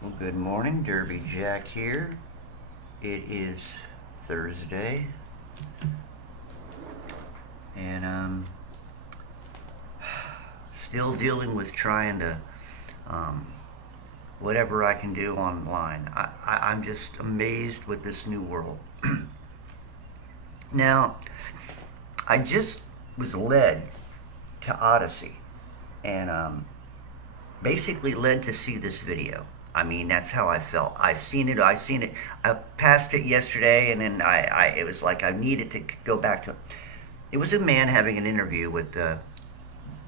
Well, good morning, Derby Jack here. It is Thursday, and still dealing with trying to um, whatever I can do online. I'm just amazed with this new world. Now, I just was led to Odyssey, and basically led to see this video. I mean, that's how I felt. I seen it. I passed it yesterday, and then it was like I needed to go back to it. It was a man having an interview with a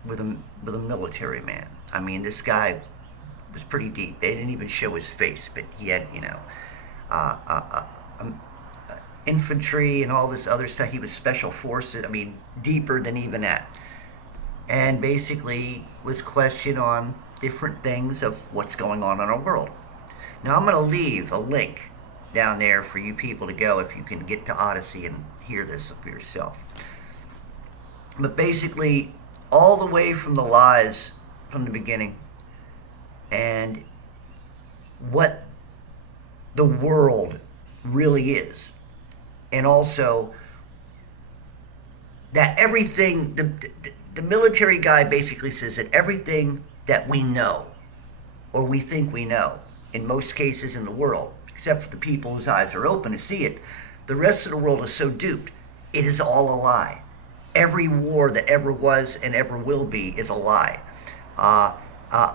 military man. I mean, this guy was pretty deep. They didn't even show his face, but he had, uh, uh, uh, um, infantry and all this other stuff. He was special forces. I mean, deeper than even that. And basically was questioned on different things of what's going on in our world. Now I'm going to leave a link down there for you people to go if you can get to Odyssey and hear this for yourself. But basically, all the way from the lies from the beginning and what the world really is, and also that everything the military guy basically says that everything that we know or we think we know in most cases in the world, except for the people whose eyes are open to see it, the rest of the world is so duped. It is all a lie. Every war that ever was and ever will be is a lie. uh, uh,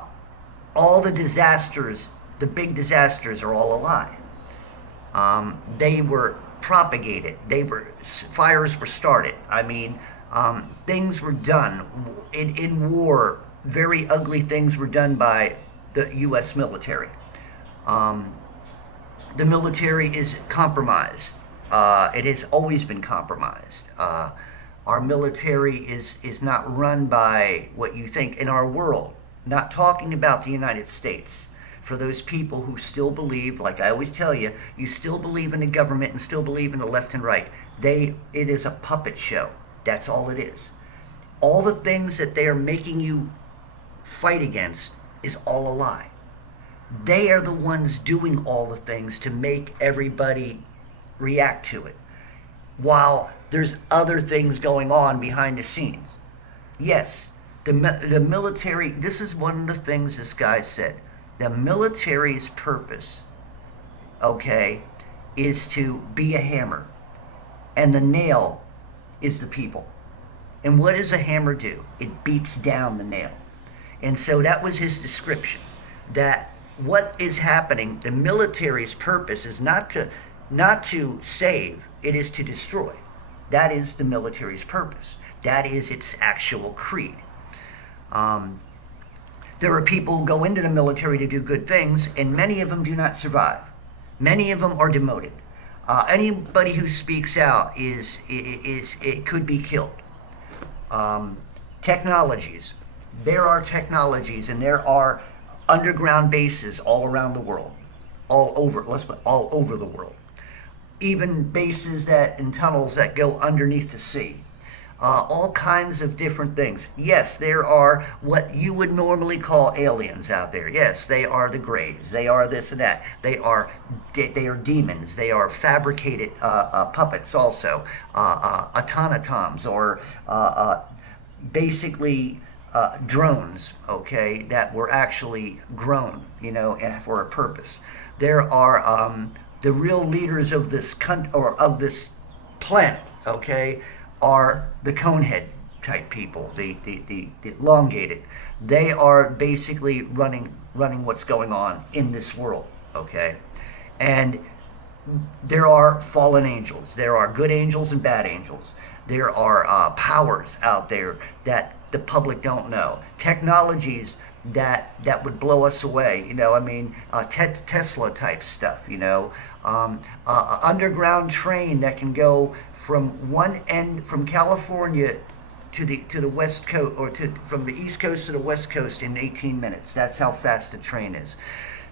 all the disasters, the big disasters, are all a lie. They were propagated. Fires were started. I mean, things were done in war. Very ugly things were done by the U.S. military. Um, the military is compromised. It has always been compromised. Our military is not run by what you think in our world. Not talking about the United States. For those people who still believe, like I always tell you, you still believe in the government and still believe in the left and right. It is a puppet show. That's all it is. All the things that they are making you fight against is all a lie. They are the ones doing all the things to make everybody react to it, while there's other things going on behind the scenes. Yes, the military, this is one of the things this guy said. The military's purpose, okay, is to be a hammer, and the nail is the people. And what does a hammer do? It beats down the nail. And so that was his description. That what is happening, the military's purpose is not to save, it is to destroy. That is the military's purpose. That is its actual creed. Um, there are people who go into the military to do good things, and many of them do not survive. Many of them are demoted. Anybody who speaks out is it could be killed. Um, Technologies. There are technologies, and there are underground bases all around the world, all over. Let's put all over the world. Even bases that in tunnels that go underneath the sea. All kinds of different things. Yes, there are what you would normally call aliens out there. Yes, they are the Greys. They are this and that. They are demons. They are fabricated puppets also, automatons, or basically drones. Okay, that were actually grown, and for a purpose. There are the real leaders of this country or of this planet. Okay, are the conehead type people, the elongated. They are basically running what's going on in this world, okay? And there are fallen angels. There are good angels and bad angels. There are powers out there that the public don't know. Technologies that would blow us away. I mean, Tesla type stuff. Underground train that can go from one end from California to the west coast, or from the east coast to the west coast in 18 minutes. That's how fast the train is.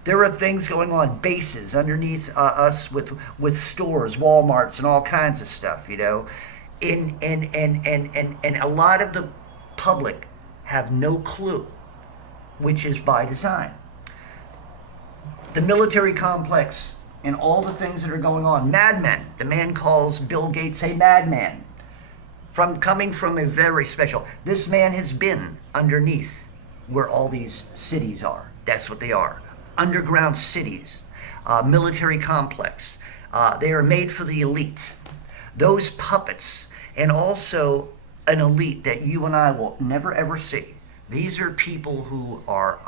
There are things going on, bases underneath us with stores, Walmarts, and all kinds of stuff. And a lot of the public have no clue, which is by design. The military complex and all the things that are going on. Madmen. The man calls Bill Gates a madman. Coming from a very special. This man has been underneath where all these cities are. That's what they are. Underground cities. Military complex. They are made for the elite. Those puppets, and also an elite that you and I will never ever see. These are people who are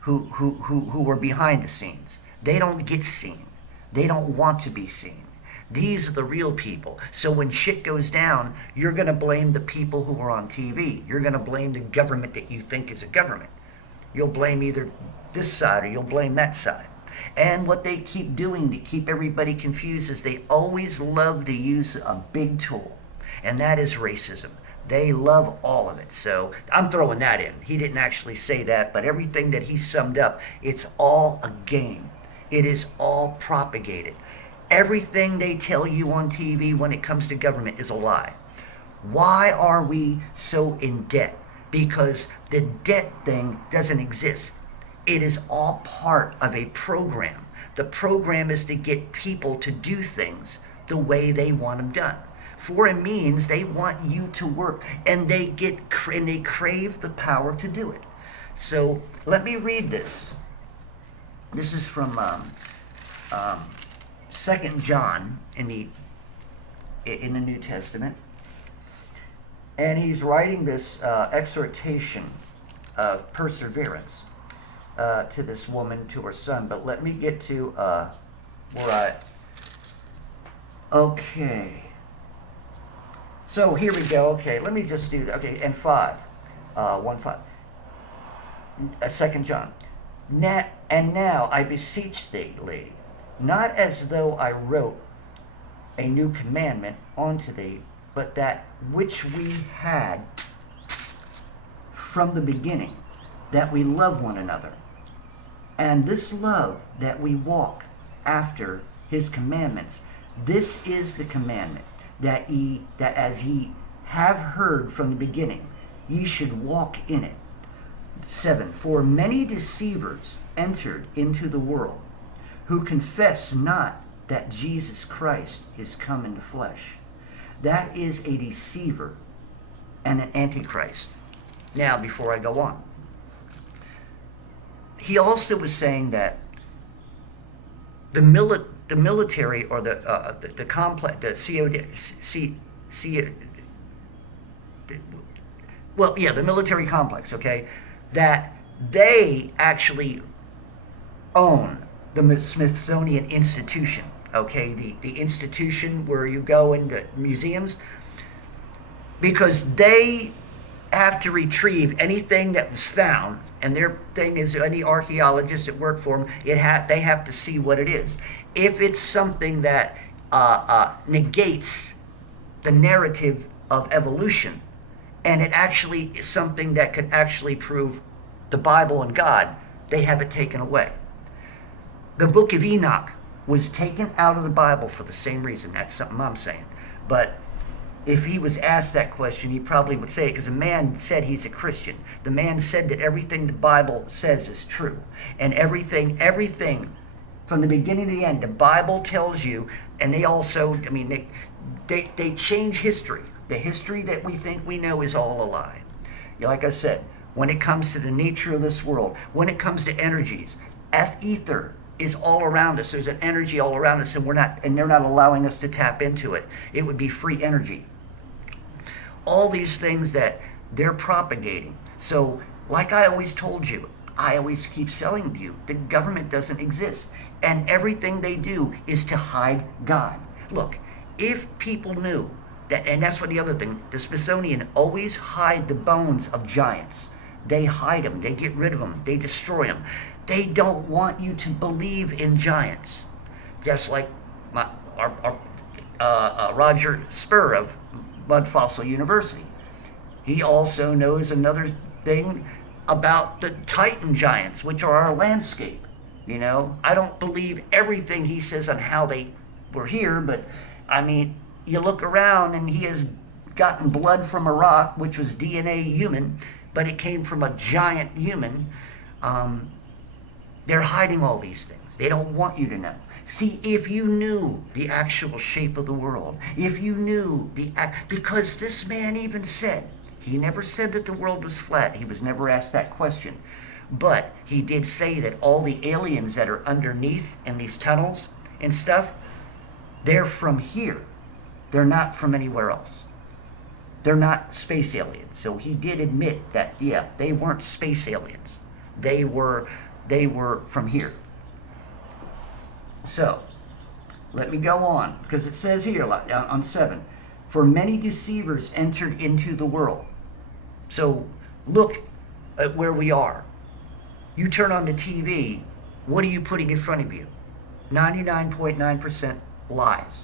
who are behind the scenes. They don't get seen. They don't want to be seen. These are the real people. So when shit goes down, you're going to blame the people who are on TV. You're going to blame the government that you think is a government. You'll blame either this side or you'll blame that side. And what they keep doing to keep everybody confused is they always love to use a big tool, and that is racism. They love all of it. So I'm throwing that in. He didn't actually say that, but everything that he summed up, it's all a game. It is all propagated. Everything they tell you on TV when it comes to government is a lie. Why are we so in debt? Because the debt thing doesn't exist. It is all part of a program. The program is to get people to do things the way they want them done. For it means they want you to work, and they crave the power to do it. So let me read this. This is from 2 John in the New Testament, and he's writing this exhortation of perseverance to this woman, to her son. But let me get to okay. So here we go. Okay, let me just do that. Okay, and 5, 1:5. 2 John. And now I beseech thee, lady, not as though I wrote a new commandment unto thee, but that which we had from the beginning, that we love one another. And this love, that we walk after his commandments. This is the commandment, that as ye have heard from the beginning, ye should walk in it. 7, for many deceivers entered into the world, who confess not that Jesus Christ is come in the flesh. That is a deceiver and an antichrist. Now, before I go on, he also was saying that the military, or the complex, the the military complex, okay, that they actually own the Smithsonian Institution, okay, the institution where you go into museums, because they have to retrieve anything that was found, and their thing is, any archaeologists that work for them, they have to see what it is. If it's something that negates the narrative of evolution, and it actually is something that could actually prove the Bible and God, they have it taken away. The book of Enoch was taken out of the Bible for the same reason. That's something I'm saying. But if he was asked that question, he probably would say it, because the man said he's a Christian. The man said that everything the Bible says is true. And everything from the beginning to the end, the Bible tells you, and they also, I mean, they change history. The history that we think we know is all a lie. Like I said, when it comes to the nature of this world, when it comes to energies, ether is all around us. There's an energy all around us, and they're not allowing us to tap into it. It would be free energy. All these things that they're propagating. So, like I always told you, I always keep telling you, the government doesn't exist. And everything they do is to hide God. Look, if people knew that, and that's what the other thing, the Smithsonian always hide the bones of giants. They hide them, they get rid of them, they destroy them. They don't want you to believe in giants. Just like Roger Spur of Mud Fossil University. He also knows another thing about the Titan giants, which are our landscape. You know, I don't believe everything he says on how they were here, but I mean, you look around and he has gotten blood from a rock, which was DNA human, but it came from a giant human. They're hiding all these things. They don't want you to know. See, if you knew the actual shape of the world, if you knew because this man even said, he never said that the world was flat. He was never asked that question. But he did say that all the aliens that are underneath in these tunnels and stuff, they're from here. They're not from anywhere else. They're not space aliens. So he did admit that, yeah, they weren't space aliens. They were from here. So, let me go on, because it says here on 7, for many deceivers entered into the world. So, look at where we are. You turn on the TV, what are you putting in front of you? 99.9% lies.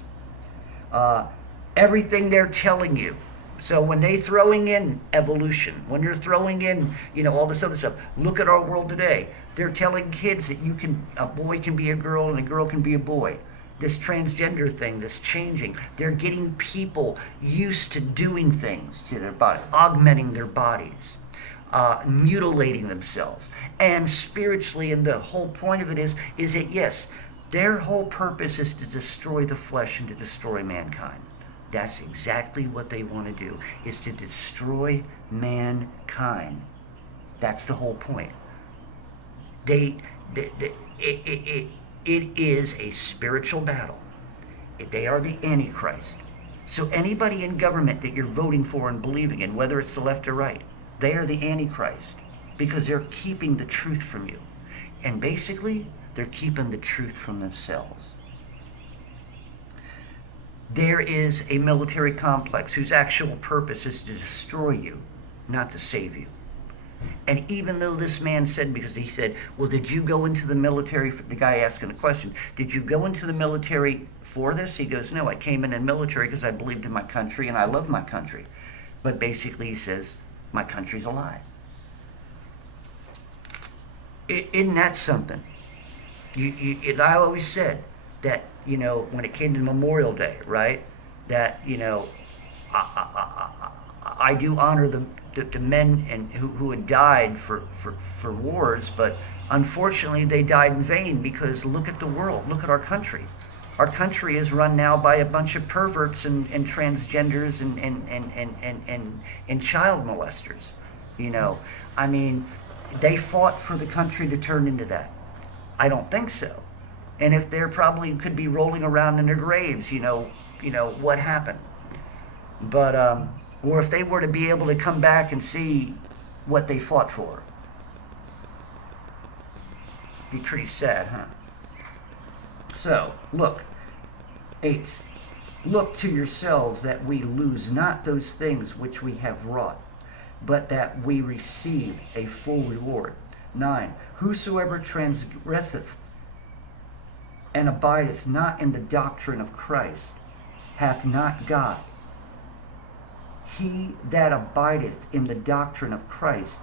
Everything they're telling you. So when they throwing in evolution, when you're throwing in, all this other stuff, look at our world today. They're telling kids that a boy can be a girl and a girl can be a boy. This transgender thing, this changing. They're getting people used to doing things to their body, augmenting their bodies, mutilating themselves. And spiritually, and the whole point of it is that, yes, their whole purpose is to destroy the flesh and to destroy mankind. That's exactly what they want to do, is to destroy mankind. That's the whole point. It is a spiritual battle. They are the Antichrist. So anybody in government that you're voting for and believing in, whether it's the left or right, they are the Antichrist because they're keeping the truth from you. And basically, they're keeping the truth from themselves. There is a military complex whose actual purpose is to destroy you, not to save you. And even though this man said, because he said, well, did you go into the military, the guy asking the question, did you go into the military for this? He goes, no, I came in the military because I believed in my country and I love my country. But basically he says, my country's a lie. Isn't that something? I always said that, when it came to Memorial Day, right, that, I do honor the men and who had died for wars, but unfortunately they died in vain because look at the world, look at our country. Our country is run now by a bunch of perverts and transgenders and child molesters. They fought for the country to turn into that. I don't think so. And if they're probably could be rolling around in their graves, what happened. But, or if they were to be able to come back and see what they fought for. Be pretty sad, huh? So, look, 8. Look to yourselves that we lose not those things which we have wrought, but that we receive a full reward. 9. Whosoever transgresseth and abideth not in the doctrine of Christ hath not God. He that abideth in the doctrine of Christ,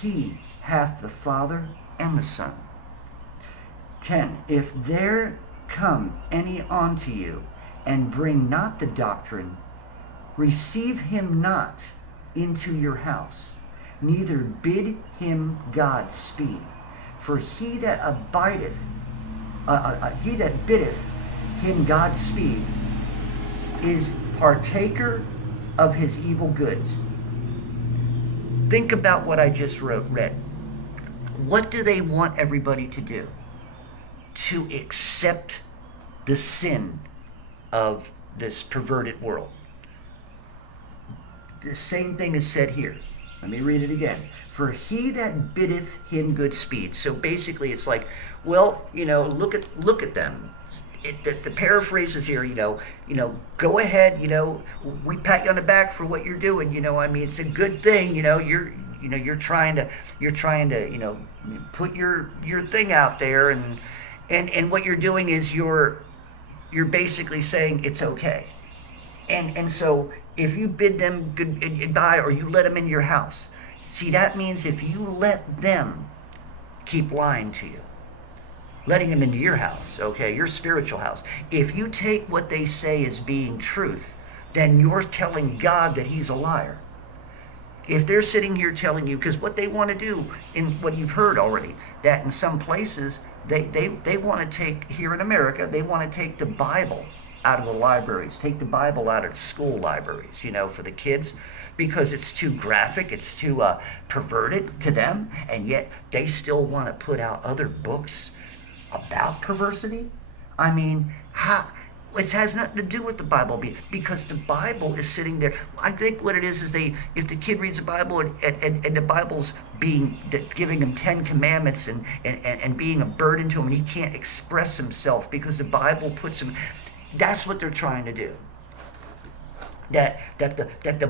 he hath the Father and the Son. 10. If there come any unto you, and bring not the doctrine, receive him not into your house, neither bid him God speed. For he that biddeth him God speed is partaker of his evil goods. Think about what I just read. What do they want everybody to do? To accept the sin of this perverted world. The same thing is said here. Let me read it again. For he that biddeth him good speed. So basically it's like, well, look at them. The paraphrases here, go ahead, we pat you on the back for what you're doing, it's a good thing, you're trying to put your thing out there, and what you're doing is you're basically saying it's okay. And so if you bid them goodbye or you let them into your house, see, that means if you let them keep lying to you, letting them into your house, okay, your spiritual house, if you take what they say as being truth, then you're telling God that he's a liar. If they're sitting here telling you, because what they want to do, in what you've heard already, that in some places They want to take, here in America, they want to take the Bible out of the libraries, take the Bible out of the school libraries, for the kids, because it's too graphic, it's too perverted to them, and yet they still want to put out other books about perversity. I mean, how? It has nothing to do with the Bible, because the Bible is sitting there. I think what it is if the kid reads the Bible and the Bible's giving him 10 commandments and being a burden to him, and he can't express himself because the Bible puts him. That's what they're trying to do. That the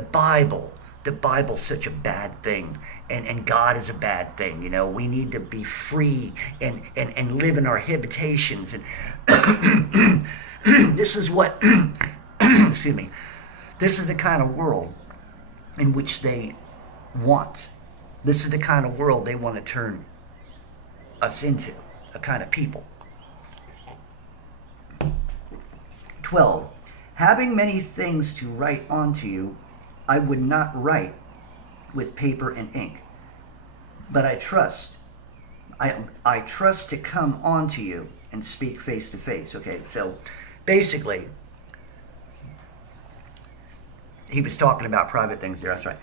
Bible's such a bad thing, and God is a bad thing. We need to be free and live in our habitations. And this is what, excuse me, this is the kind of world in which they want. This is the kind of world they want to turn us into, a kind of people. 12. Having many things to write unto you, I would not write with paper and ink, but I trust to come unto you and speak face to face. Okay, so basically, he was talking about private things there. That's right.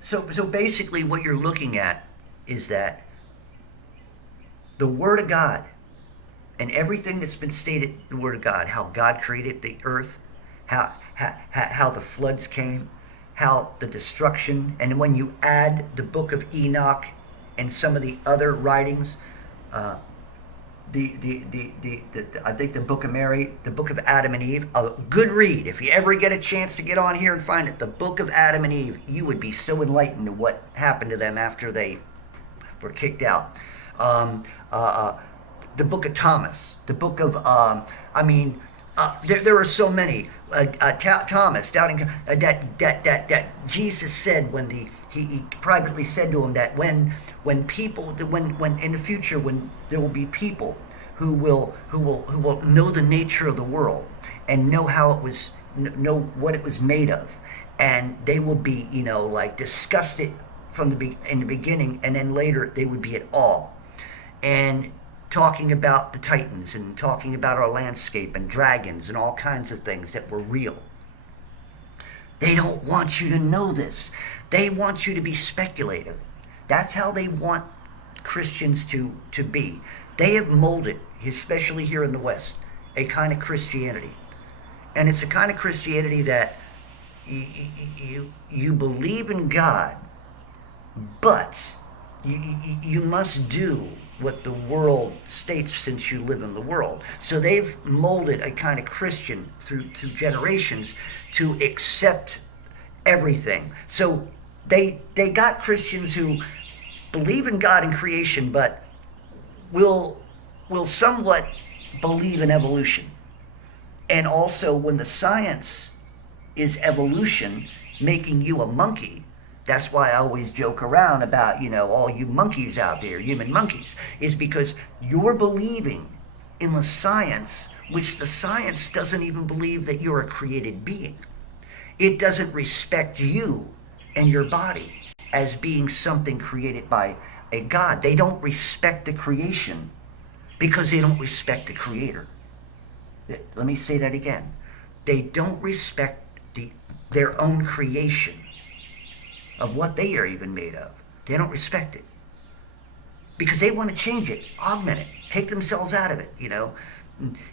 So basically, what you're looking at is that the Word of God and everything that's been stated in the Word of God, how God created the earth, how the floods came, how the destruction, and when you add the book of Enoch and some of the other writings, I think the book of Mary, the book of Adam and Eve, a good read. If you ever get a chance to get on here and find it, the book of Adam and Eve, you would be so enlightened to what happened to them after they were kicked out. The book of Thomas, the book of, there are so many. Thomas, doubting that Jesus said when he privately said to him that when in the future when there will be people who will know the nature of the world and know how it was, know what it was made of, and they will be like disgusted in the beginning, and then later they would be at awe, and talking about the Titans and talking about our landscape and dragons and all kinds of things that were real. They don't want you to know this. They want you to be speculative. That's how they want Christians to be. They have molded, especially here in the West, a kind of Christianity. And it's a kind of Christianity that you believe in God, but you must do what the world states since you live in the world. So they've molded a kind of Christian through generations to accept everything. So they got Christians who believe in God and creation, but will somewhat believe in evolution. And also when the science is evolution, making you a monkey. That's why I always joke around about, all you monkeys out there, human monkeys, is because you're believing in the science, which the science doesn't even believe that you're a created being. It doesn't respect you and your body as being something created by a God. They don't respect the creation because they don't respect the Creator. Let me say that again. They don't respect their own creation of what they are even made of. They don't respect it because they want to change it, augment it, take themselves out of it,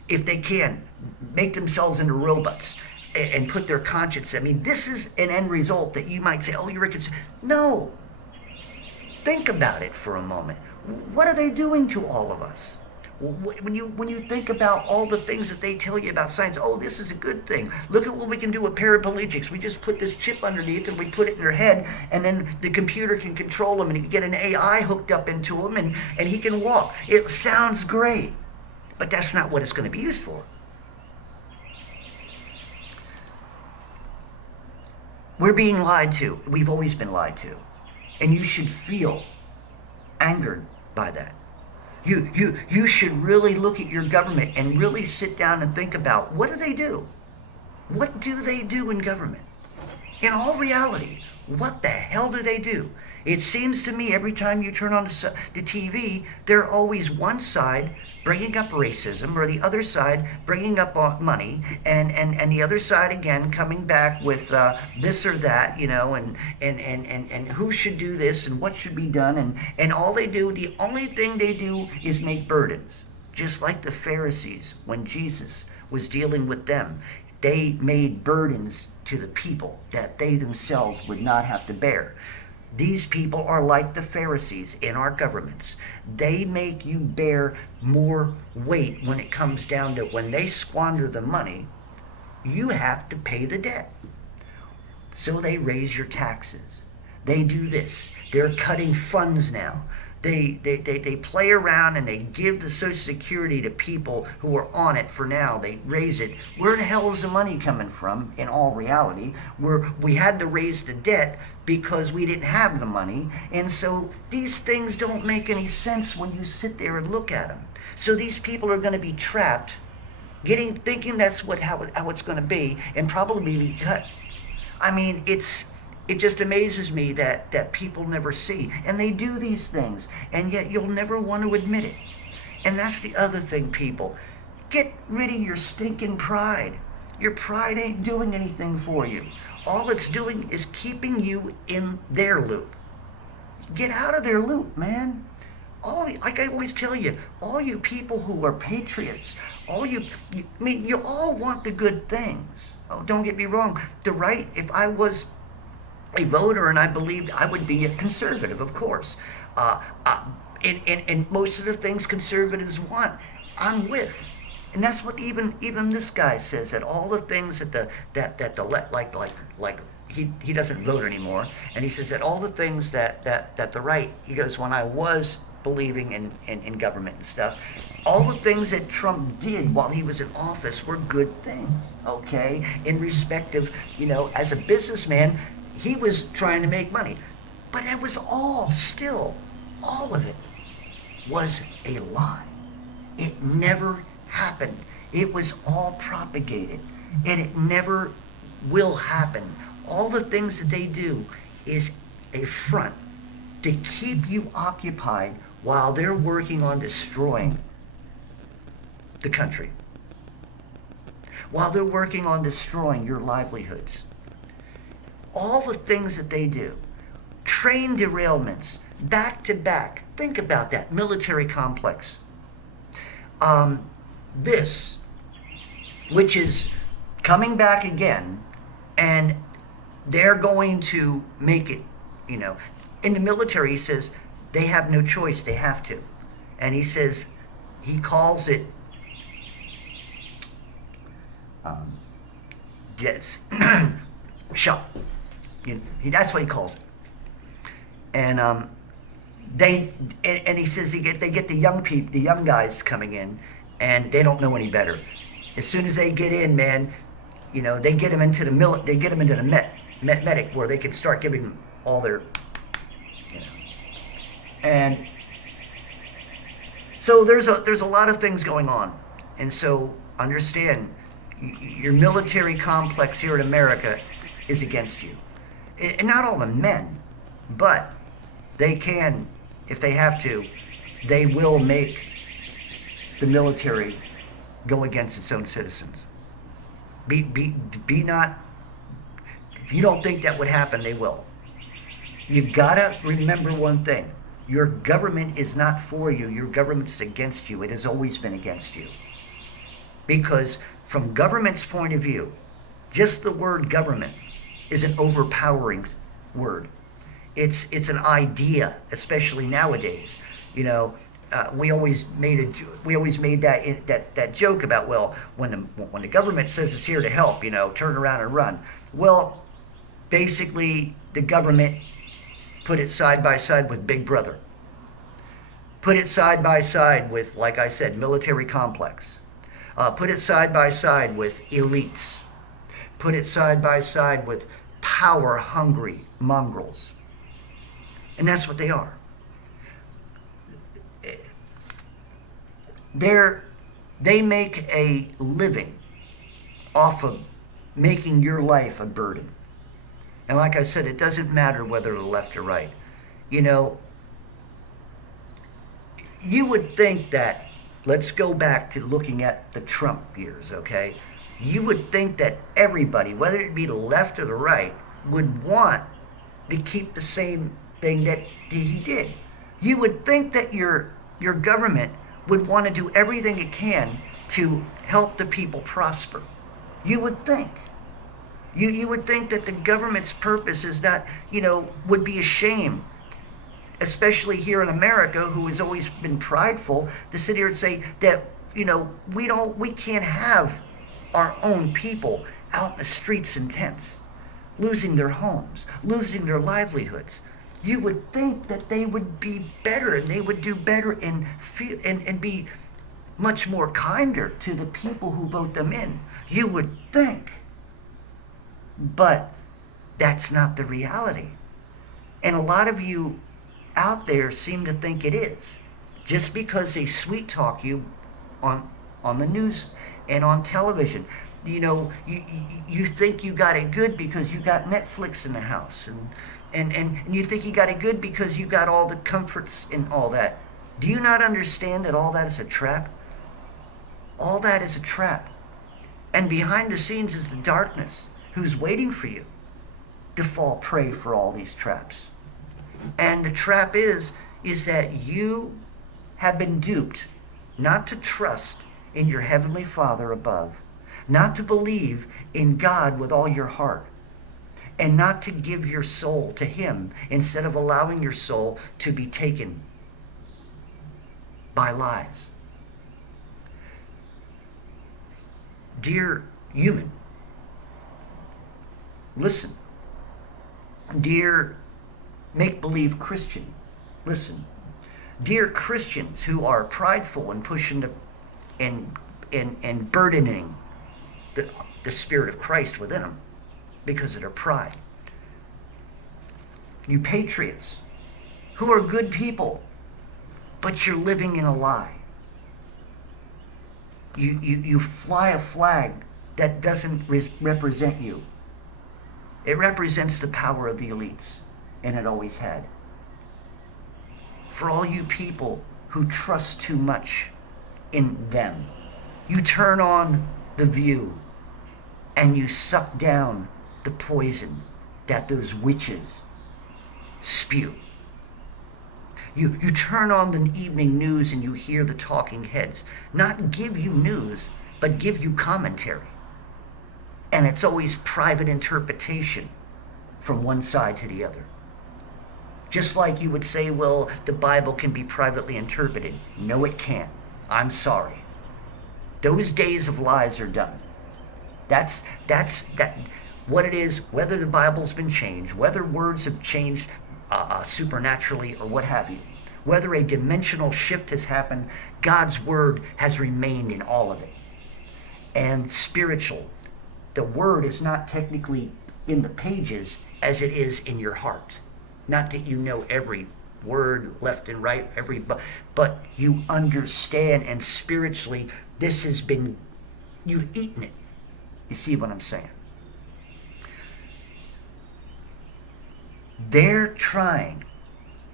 if they can, make themselves into robots and put their conscience. This is an end result that you might say, oh, you're a No. Think about it for a moment. What are they doing to all of us? When you think about all the things that they tell you about science, oh, this is a good thing. Look at what we can do with paraplegics. We just put this chip underneath and we put it in their head, and then the computer can control them, and he can get an AI hooked up into him, and he can walk. It sounds great, but that's not what it's going to be used for. We're being lied to. We've always been lied to. And you should feel angered by that. You should really look at your government and really sit down and think about, what do they do? What do they do in government? In all reality, what the hell do they do? It seems to me every time you turn on the TV, they're always one side bringing up racism or the other side bringing up money and the other side again coming back with this or that, and who should do this and what should be done. And all they do, the only thing they do is make burdens. Just like the Pharisees when Jesus was dealing with them. They made burdens to the people that they themselves would not have to bear. These people are like the Pharisees in our governments. They make you bear more weight when it comes down to when they squander the money, you have to pay the debt. So they raise your taxes. They do this. They're cutting funds now. They play around and they give the Social Security to people who are on it for now. They raise it. Where the hell is the money coming from in all reality? We had to raise the debt because we didn't have the money. And so these things don't make any sense when you sit there and look at them. So these people are going to be trapped, thinking that's how it's going to be, and probably be cut. I mean, it just amazes me that people never see. And they do these things, and yet you'll never want to admit it. And that's the other thing, people. Get rid of your stinking pride. Your pride ain't doing anything for you. All it's doing is keeping you in their loop. Get out of their loop, man. Like I always tell you, all you people who are patriots, you all want the good things. Oh, don't get me wrong. The right, if I was a voter and I believed I would be a conservative, of course. And most of the things conservatives want, I'm with. And that's what even this guy says, that all the things he doesn't vote anymore, and he says that all the things that the right, he goes, when I was believing in government and stuff, all the things that Trump did while he was in office were good things, okay? In respect of, as a businessman, he was trying to make money. But it was all of it was a lie. It never happened. It was all propagated. And it never will happen. All the things that they do is a front to keep you occupied while they're working on destroying the country. While they're working on destroying your livelihoods. All the things that they do, train derailments, back to back. Think about that military complex. This, which is coming back again, and they're going to make it, In the military, he says, they have no choice, they have to. And he says, he calls it, shot. That's what he calls it. And he says they get the young people, the young guys coming in, and they don't know any better. As soon as they get in, man, they get them into the medic where they can start giving them all their, and so there's a lot of things going on, and so understand, your military complex here in America is against you. And not all the men, but they can, if they have to, they will make the military go against its own citizens. Be not, if you don't think that would happen, they will. You gotta remember one thing. Your government is not for you. Your government is against you. It has always been against you. Because from government's point of view, just the word government is an overpowering word. It's an idea, especially nowadays. We always made that joke about, well, when the government says it's here to help, turn around and run. Well, basically the government put it side by side with Big Brother. Put it side by side with, like I said, military complex. Put it side by side with elites. Put it side by side with power-hungry mongrels. And that's what they are. They make a living off of making your life a burden. And like I said, it doesn't matter whether to left or right. You know, you would think that, let's go back to looking at the Trump years, okay? You would think that everybody, whether it be the left or the right, would want to keep the same thing that he did. You would think that your government would want to do everything it can to help the people prosper. You would think. You would think that the government's purpose is not, would be ashamed, especially here in America, who has always been prideful, to sit here and say that, we can't have our own people out in the streets in tents, losing their homes, losing their livelihoods. You would think that they would be better and they would do better and be much more kinder to the people who vote them in. You would think. But that's not the reality. And a lot of you out there seem to think it is. Just because they sweet talk you on the news and on television. You think you got it good because you got Netflix in the house, and you think you got it good because you got all the comforts and all that. Do you not understand that all that is a trap? All that is a trap. And behind the scenes is the darkness who's waiting for you to fall prey for all these traps. And the trap is that you have been duped not to trust in your Heavenly Father above, not to believe in God with all your heart, and not to give your soul to Him instead of allowing your soul to be taken by lies. Dear human, listen. Dear make-believe Christian, listen. Dear Christians who are prideful and pushing and burdening the Spirit of Christ within them because of their pride. You patriots who are good people, but you're living in a lie. You fly a flag that doesn't represent you. It represents the power of the elites, and it always had. For all you people who trust too much in them, you turn on The View and you suck down the poison that those witches spew. You turn on the evening news and you hear the talking heads not give you news, but give you commentary. And it's always private interpretation from one side to the other. Just like you would say, well, the Bible can be privately interpreted. No, it can't. I'm sorry. Those days of lies are done. That's what it is, whether the Bible's been changed, whether words have changed supernaturally or what have you, whether a dimensional shift has happened, God's word has remained in all of it. And spiritual, the word is not technically in the pages as it is in your heart. Not that you know every word left and right, but you understand, and spiritually this has been, you've eaten it. You see what I'm saying? They're trying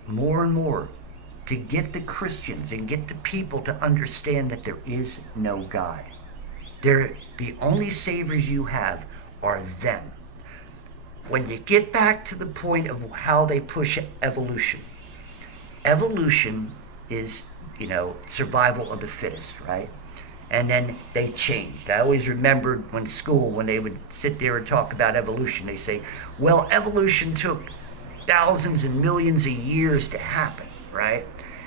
more and more to get the Christians and get the people to understand that there is no God. The only saviors you have are them. When you get back to the point of how they push evolution is, survival of the fittest, right? And then they changed. I always remembered when they would sit there and talk about evolution, they say, well, evolution took thousands and millions of years to happen, right?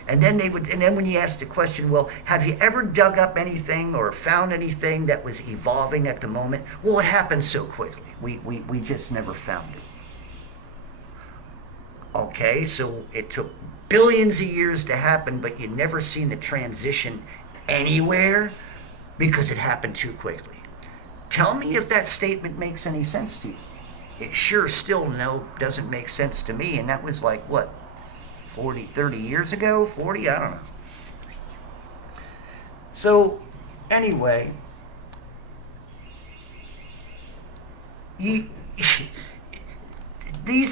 And then when you ask the question, well, have you ever dug up anything or found anything that was evolving at the moment? Well, it happened so quickly. We just never found it. Okay, so it took billions of years to happen, but you never seen the transition anywhere because it happened too quickly. Tell me if that statement makes any sense to you. It sure still doesn't make sense to me, and that was like, what, 40, 30 years ago? 40? I don't know. So, anyway, these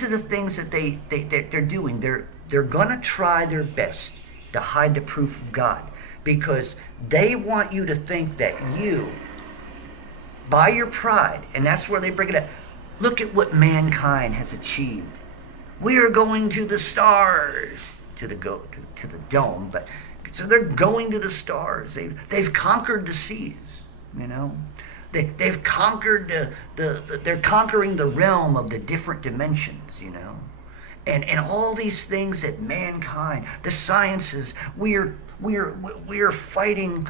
are the things that they're doing. they're going to try their best to hide the proof of God because they want you to think that you, by your pride, and that's where they bring it up, look at what mankind has achieved. We are going to the stars, to the dome, but so they're going to the stars. They've conquered the seas, you know. They've conquered they're conquering the realm of the different dimensions, you know. And all these things that mankind, the sciences, we're fighting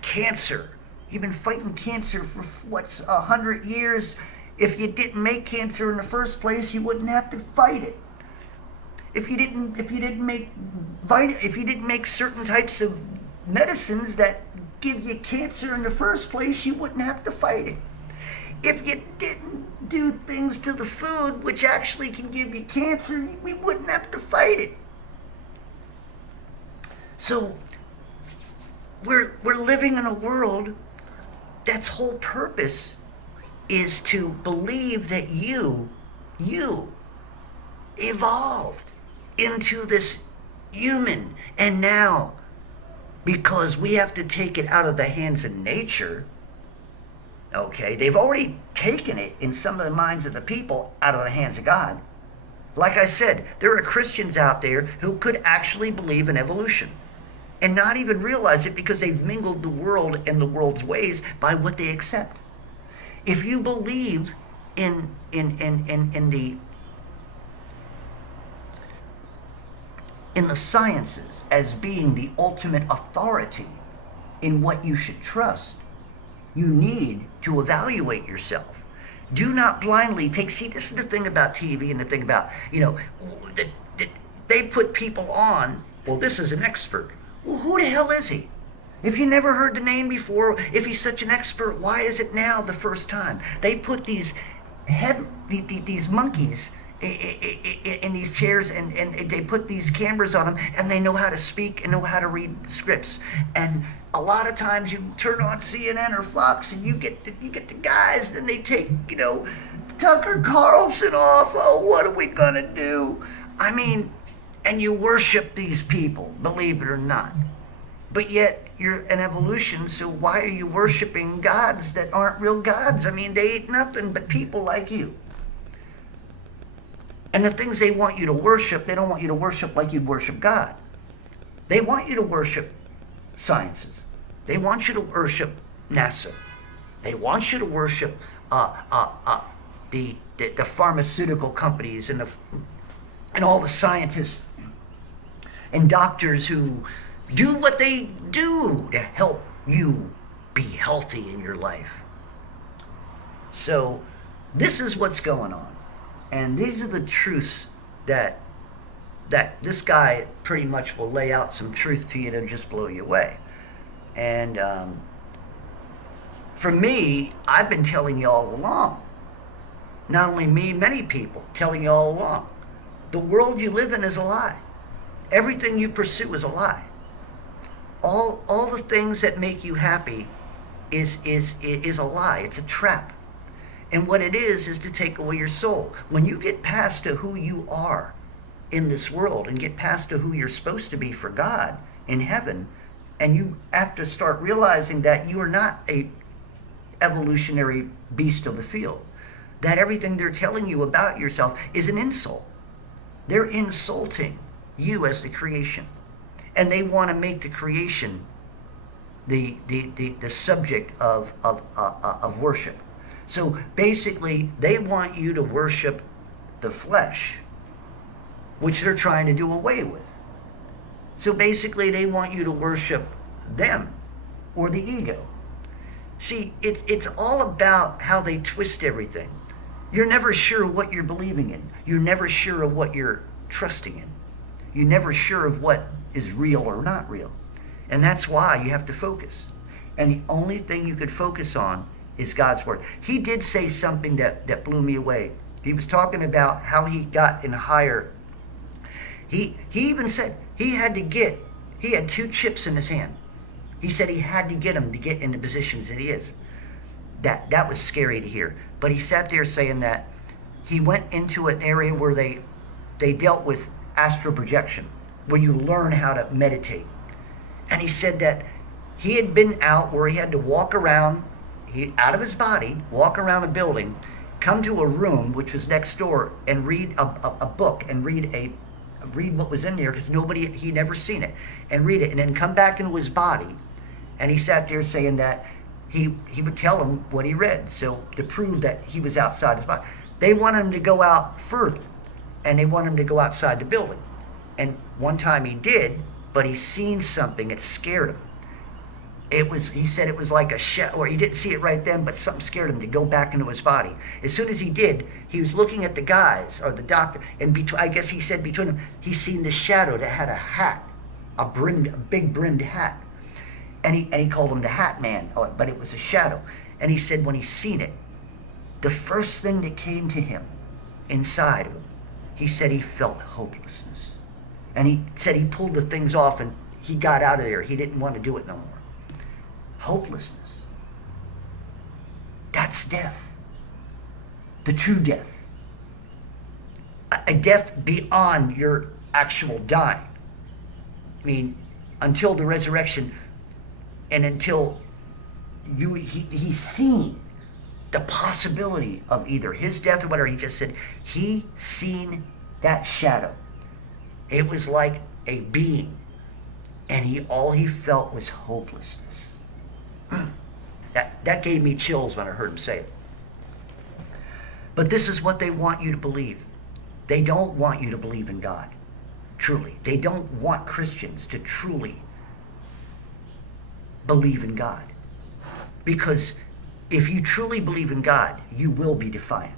cancer. You've been fighting cancer for what's 100 years. If you didn't make cancer in the first place, you wouldn't have to fight it. If you didn't make certain types of medicines that give you cancer in the first place, you wouldn't have to fight it. If you didn't do things to the food which actually can give you cancer, we wouldn't have to fight it. So we're living in a world that's whole purpose is to believe that you evolved into this human, and now because we have to take it out of the hands of nature, okay, they've already taken it in some of the minds of the people out of the hands of God. Like I said, there are Christians out there who could actually believe in evolution and not even realize it because they've mingled the world and the world's ways by what they accept. If you believe in the sciences as being the ultimate authority in what you should trust, you need to evaluate yourself. Do not blindly see, this is the thing about TV and the thing about, that they put people on, well, this is an expert. Well, who the hell is he? If you never heard the name before, if he's such an expert, why is it now the first time? They put these monkeys in these chairs and they put these cameras on them, and they know how to speak and know how to read scripts. And a lot of times you turn on CNN or Fox and you get the guys, and they take, Tucker Carlson off. Oh, what are we gonna do? I mean, and you worship these people, believe it or not. But yet you're an evolution, so why are you worshiping gods that aren't real gods? I mean, they ain't nothing but people like you. And the things they want you to worship, they don't want you to worship like you'd worship God. They want you to worship sciences. They want you to worship NASA. They want you to worship the pharmaceutical companies and all the scientists and doctors who do what they do to help you be healthy in your life. So this is what's going on. And these are the truths that this guy pretty much will lay out some truth to you to just blow you away. And for me, I've been telling you all along. Not only me, many people telling you all along. The world you live in is a lie. Everything you pursue is a lie. All the things that make you happy is a lie. It's a trap. And what it is to take away your soul. When you get past to who you are in this world and get past to who you're supposed to be for God in heaven, and you have to start realizing that you are not a evolutionary beast of the field, that everything they're telling you about yourself is an insult. They're insulting you as the creation. And they want to make the creation the subject of worship. So basically, they want you to worship the flesh, which they're trying to do away with. So basically, they want you to worship them or the ego. See, it's all about how they twist everything. You're never sure what you're believing in. You're never sure of what you're trusting in. You're never sure of what is real or not real. And that's why you have to focus. And the only thing you could focus on is God's word. He did say something that blew me away. He was talking about how he got in higher. He even said he had 2 chips in his hand. He said he had to get them to get in the positions that he is. That was scary to hear. But he sat there saying that he went into an area where they dealt with astral projection, where you learn how to meditate. And he said that he had been out where he had to walk around, out of his body, walk around a building, come to a room which was next door, and read a book and read what was in there, because he'd never seen it, and read it, and then come back into his body. And he sat there saying that he would tell him what he read, so to prove that he was outside his body. They wanted him to go out further, and they wanted him to go outside the building. And one time he did, but he seen something that scared him. He said it was like a shadow, or he didn't see it right then, but something scared him to go back into his body. As soon as he did, he was looking at the guys, or the doctor, and I guess he said between them, he seen the shadow that had a hat, a big brimmed hat. And he called him the Hat Man, but it was a shadow. And he said when he seen it, the first thing that came to him inside of him, he said he felt hopelessness. And he said he pulled the things off and he got out of there. He didn't want to do it no more. Hopelessness. That's death. The true death. A death beyond your actual dying. I mean, until the resurrection, and until he's seen the possibility of either his death or whatever. He just said he seen that shadow. It was like a being, and all he felt was hopelessness. That gave me chills when I heard him say it. But this is what they want you to believe. They don't want you to believe in God, truly. They don't want Christians to truly believe in God. Because if you truly believe in God, you will be defiant.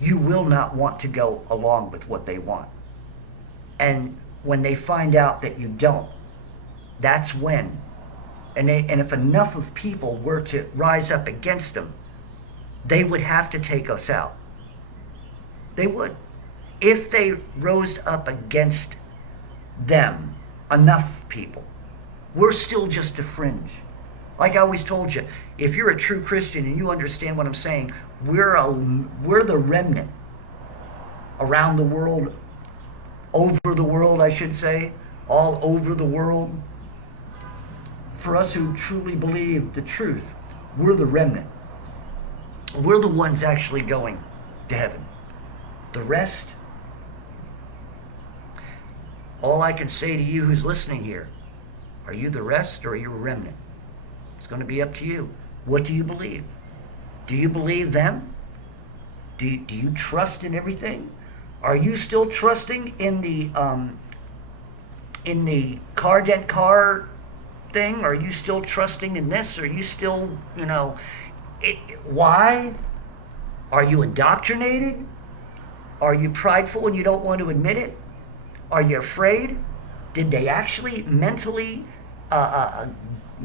You will not want to go along with what they want. And when they find out that you don't, that's when, and if enough of people were to rise up against them, they would have to take us out. They would. If they rose up against them, enough people, we're still just a fringe. Like I always told you, if you're a true Christian and you understand what I'm saying, we're the remnant around the world, over the world, I should say, all over the world. For us who truly believe the truth, we're the remnant. We're the ones actually going to heaven. The rest, all I can say to you who's listening here, are you the rest or are you a remnant? It's going to be up to you. What do you believe? Do you believe them? Do you trust in everything? Are you still trusting in the car dent car thing? Are you still trusting in this? Are you still, why? Are you indoctrinated? Are you prideful and you don't want to admit it? Are you afraid? Did they actually mentally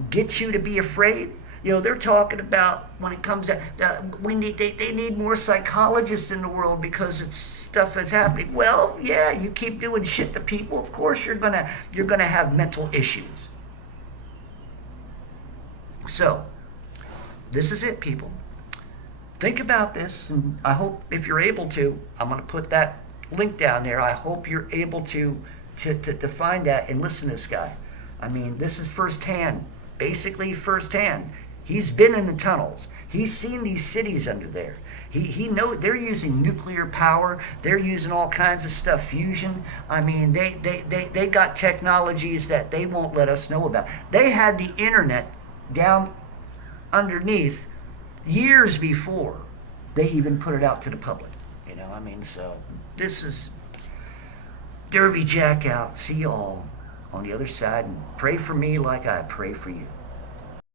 get you to be afraid? They're talking about when it comes to they need more psychologists in the world because it's stuff that's happening. Well, yeah, you keep doing shit to people, of course you're gonna have mental issues. So, this is it, people. Think about this, and I hope if you're able to, I'm going to put that link down there. I hope you're able to find that and listen to this guy. I mean, this is firsthand, basically firsthand. He's been in the tunnels. He's seen these cities under there. He knows they're using nuclear power. They're using all kinds of stuff, fusion. I mean, they got technologies that they won't let us know about. They had the internet down underneath years before they even put it out to the public. So this is Derby Jack out. See you all on the other side, and pray for me like I pray for you.